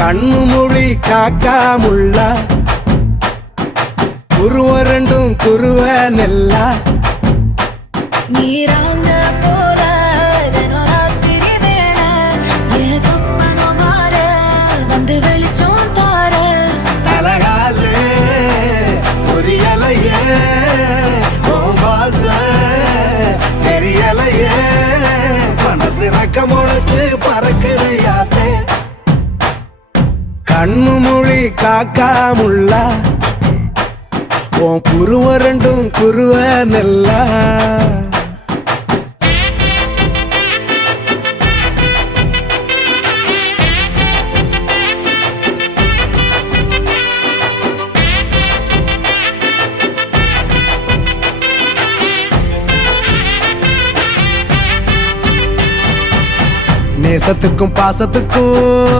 கண்ணு மொழி காக்காமுள்ள குருவ ரெண்டும் குருவ நெல்லா நீராங்க போல தினராத்திரி வேண என் சொப்பனம் மாற வந்து வெளிச்சம் தார தலகாலே பொரியலையே ஓம்பாச தெரியலையே மனசு ரக்க முளைச்சு பறக்குறையாத்தே கண்ணு மொழி காக்காமுள்ள உன் குருவ ரெண்டும் குருவ நெல்லா நேசத்துக்கும் பாசத்துக்கும்